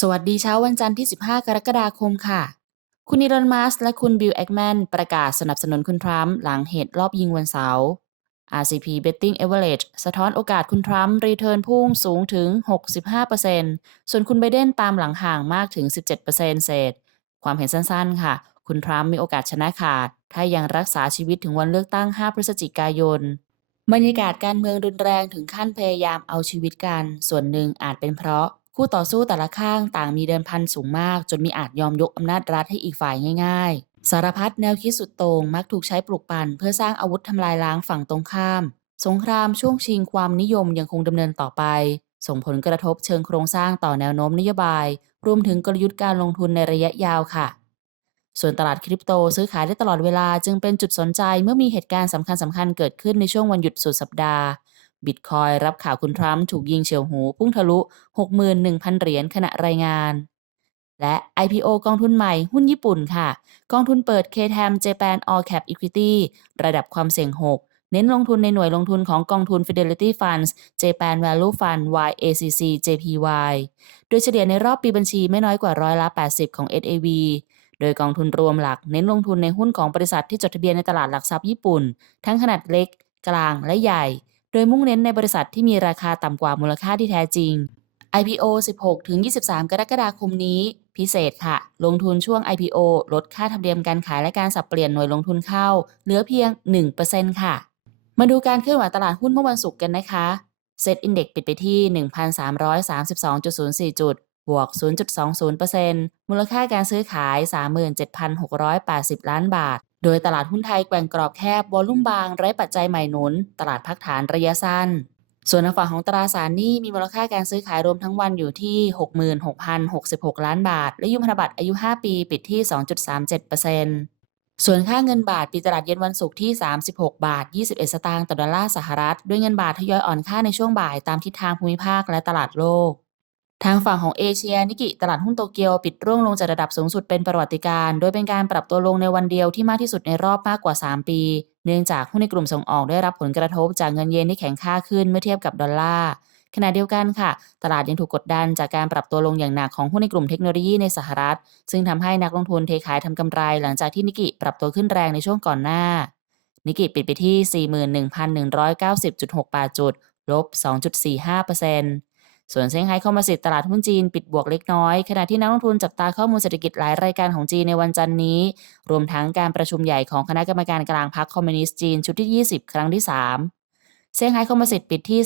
สวัสดีเช้าวันจันทร์ที่ 15 กรกฎาคมค่ะ คุณอีลอนมัสและคุณบิลแอคแมนประกาศสนับสนุนคุณทรัมป์หลังเหตุรอบยิงวันเสาร์ RCP Betting Average สะท้อนโอกาสคุณทรัมป์รีเทิร์นพุ่งสูงถึง 65%ส่วนคุณไบเดนตามหลังห่างมากถึง 17%เศษ ความเห็นสั้นๆ ค่ะ คุณทรัมป์มีโอกาสชนะขาด ถ้ายังรักษาชีวิตถึงวันเลือกตั้ง 5 พฤศจิกายนบรรยากาศการเมืองรุนแรงถึงขั้นพยายามเอาชีวิตกัน ส่วนหนึ่งอาจเป็นเพราะ คู่ต่อสู้แต่ละข้างต่างมีเดิมพันสูงมาก จนมีอาจยอมยกอำนาจรัฐให้อีกฝ่ายง่าย ๆ สารพัดแนวคิดสุดโต่งมักถูกใช้ปลุกปั่นเพื่อสร้างอาวุธทำลายล้างฝั่งตรงข้าม สงครามช่วงชิงความนิยมยังคงดำเนินต่อไป ส่งผลกระทบเชิงโครงสร้างต่อแนวโน้มนโยบาย รวมถึงกลยุทธ์การลงทุนในระยะยาวค่ะ ส่วนตลาดคริปโตซื้อขายได้ตลอดเวลาจึงเป็นจุดสนใจเมื่อมีเหตุการณ์สำคัญสำคัญเกิดขึ้นในช่วงวันหยุดสุดสัปดาห์ บิตคอยรับข่าวคุณทรัมป์ถูกยิงเฉียวหู พุ่งทะลุ 61,000 เหรียญขณะรายงาน และ IPO กองทุนใหม่หุ้นญี่ปุ่นค่ะ กองทุนเปิด KTAM Japan All Cap Equity ระดับความเสี่ยง 6เน้นลงทุนในหน่วยลงทุนของกองทุน Fidelity Funds Japan Value Fund YACC JPY โดยเฉลี่ยในรอบปีบัญชีไม่น้อยกว่าร้อยละ 80 ของ SAV โดยกองทุนรวมหลักเน้นลงทุนในหุ้นของบริษัทที่จดทะเบียนในตลาดหลักทรัพย์ญี่ปุ่น ทั้งขนาดเล็ก กลางและใหญ่ โดยมุ่งเน้นในบริษัทที่มีราคาต่ำกว่ามูลค่าที่แท้จริง IPO 16-23 กรกฎาคมนี้ พิเศษค่ะ ลงทุนช่วง IPO ลดค่าธรรมเนียมการขายและการสับเปลี่ยนหน่วยลงทุนเข้า เหลือเพียง 1%ค่ะ มาดูการเคลื่อนไหวตลาดหุ้นเมื่อวันศุกร์กันนะคะเซ็ตอินเด็กปิดไปที่ 1,332.04 จุด บวก 0.20%มูลค่าการซื้อขาย 37,680 ล้านบาท โดยตลาดหุ้นไทยแกว่งกรอบแคบ วอลุ่มบางไร้ปัจจัยใหม่หนุน ตลาดพักฐานระยะสั้น ส่วนทางฝั่งของตราสารหนี้มีมูลค่าการซื้อขายรวมทั้งวันอยู่ที่ 66,066 ล้านบาท และยุพันธบัตรอายุ 5 ปีปิดที่ 2.37%ส่วนค่าเงินบาทปิดตลาดเย็นวันศุกร์ที่ 36 บาท 21 สตางค์ต่อดอลลาร์สหรัฐ ด้วยเงินบาททยอยอ่อนค่าในช่วงบ่ายตามทิศทางภูมิภาคและตลาดโลก ทางฝั่งของเอเชียนิกิตลาดหุ้นโตเกียวปิดร่วงลงจากระดับสูงสุดเป็นประวัติการณ์โดยเป็นการปรับตัวลงในวันเดียวที่มากที่สุดในรอบมากกว่า 3 ปี เนื่องจากหุ้นในกลุ่มส่งออกได้รับผลกระทบจากเงินเยนที่แข็งค่าขึ้นเมื่อเทียบกับดอลลาร์ขณะเดียวกันค่ะ ตลาดยังถูกกดดันจากการปรับตัวลงอย่างหนักของหุ้นในกลุ่มเทคโนโลยีในสหรัฐ ซึ่งทำให้นักลงทุนเทขายทำกำไร หลังจากที่นิกิปรับตัวขึ้นแรงในช่วงก่อนหน้า นิกิปิดไปที่ 41,190.68 จุด ลบ 2.45% ส่วนเซี่ยงไฮ้คอมโพสิตตลาดหุ้นจีนปิดบวกเล็กน้อย ขณะที่นักลงทุนจับตาข้อมูลเศรษฐกิจหลายรายการของจีนในวันจันทร์นี้ รวมทั้งการประชุมใหญ่ของคณะกรรมการกลางพรรคคอมมิวนิสต์จีนชุดที่ 20 ครั้งที่ 3 เซี่ยงไฮ้คอมโพสิตปิดที่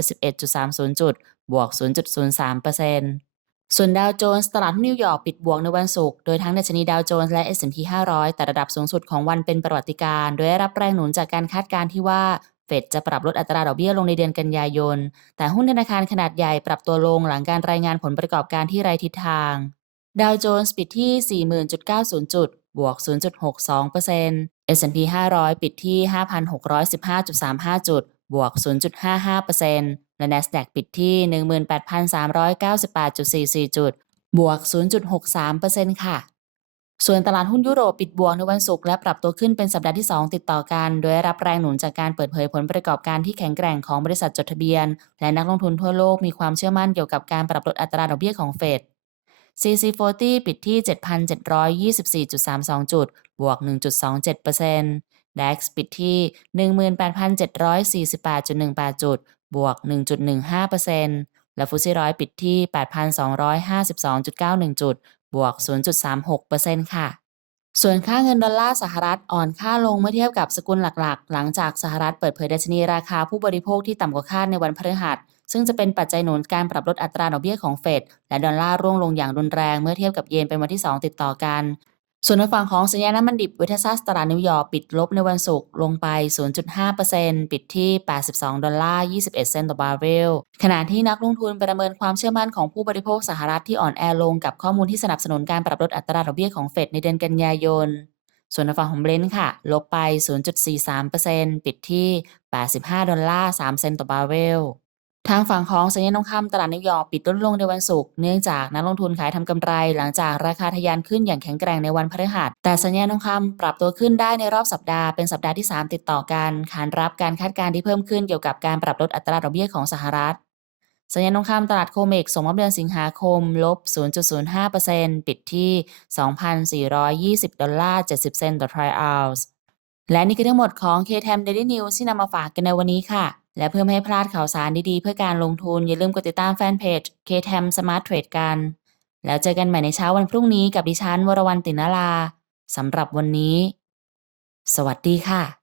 2,971.30 จุด บวก 0.03%ส่วนดาวโจนส์ตลาดนิวยอร์กปิดบวกในวันศุกร์ โดยทั้งดัชนีดาวโจนส์และ S&P 500 แต่ระดับสูงสุดของวันเป็นประวัติการณ์โดยได้รับแรงหนุนจากการคาดการณ์ที่ว่า เฟดจะปรับลดอัตราดอกเบี้ยลงในเดือนกันยายน แต่หุ้นธนาคารขนาดใหญ่ปรับตัวลงหลังการรายงานผลประกอบการที่ไร้ทิศทาง ดาวโจนส์ปิดที่ 40,090 จุด บวก 0.62% S&P 500 ปิดที่ 5,615.35 จุด บวก 0.55%และ NASDAQ ปิดที่ 18,398.44 จุด บวก 0.63%ค่ะ ส่วนตลาดหุ้นยุโรปปิดบวกในวันศุกร์และปรับตัวขึ้นเป็นสัปดาห์ที่ 2 ติดต่อกัน โดยรับแรงหนุนจากการเปิดเผยผลประกอบการที่แข็งแกร่งของบริษัทจดทะเบียน และนักลงทุนทั่วโลกมีความเชื่อมั่นเกี่ยวกับการปรับลดอัตราดอกเบี้ยของเฟด CC40 ปิดที่ 7,724.32 จุด บวก 1.27% DAX ปิดที่ 18,748.18 จุด บวก 1.15%และฟุตซี่ร้อยปิดที่ 8,252.91 จุด บวก 0.36%ค่ะ ส่วนค่าเงินดอลลาร์สหรัฐอ่อนค่าลงเมื่อเทียบกับสกุลหลักๆ หลังจากสหรัฐเปิดเผยดัชนีราคาผู้บริโภคที่ต่ำกว่าคาดในวันพฤหัสซึ่งจะเป็นปัจจัยหนุนการปรับลดอัตราดอกเบี้ยของเฟดและดอลลาร์ร่วงลงอย่างรุนแรงเมื่อเทียบกับเยนเป็นวันที่ 2 ติดต่อกัน ส่วนในฝั่งของสัญญาณน้ำมันดิบเวทซัสตลาดนิวยอร์กปิดลบในวันศุกร์ลงไป 0.5%ปิดที่ 82 ดอลลาร์ 21 เซนต์ต่อบาร์เรล ขณะที่นักลงทุนประเมินความเชื่อมั่นของผู้บริโภคสหรัฐที่อ่อนแอลงกับข้อมูลที่สนับสนุนการปรับลดอัตราดอกเบี้ยของเฟดในเดือนกันยายน ส่วนในฝั่งของเบรนท์ค่ะ ลบไป 0.43%ปิดที่ 85 ดอลลาร์ 3 เซนต์ต่อบาร์เรล ทางฝั่งของสัญญาณทองคำตลาดนิวยอร์กปิดลดลงในวันศุกร์เนื่องจากนักลงทุนขายทำกำไร หลังจากราคาทะยานขึ้นอย่างแข็งแกร่งในวันพฤหัส แต่สัญญาณทองคำปรับตัวขึ้นได้ในรอบสัปดาห์เป็นสัปดาห์ที่ 3 ติดต่อกันขานรับการคาดการณ์ที่เพิ่มขึ้นเกี่ยวกับการปรับลดอัตราดอกเบี้ยของสหรัฐ สัญญาณทองคำตลาดโคเมกส่งมอบเดือนสิงหาคม ลบ 0.05%ปิดที่ 2,420 ดอลลาร์ 70 เซนต์ต่อทรัลออนซ์และนี่คือทั้งหมดของ KTM Daily News ที่นำมาฝากกันในวันนี้ค่ะ และเพื่อไม่ให้พลาดข่าวสารดีๆ เพื่อการลงทุน อย่าลืมกดติดตามแฟนเพจ K-TAM Smart Trade กัน แล้วเจอกันใหม่ในเช้าวันพรุ่งนี้กับดิฉันวรวรรณตินาลาสำหรับวันนี้ สวัสดีค่ะ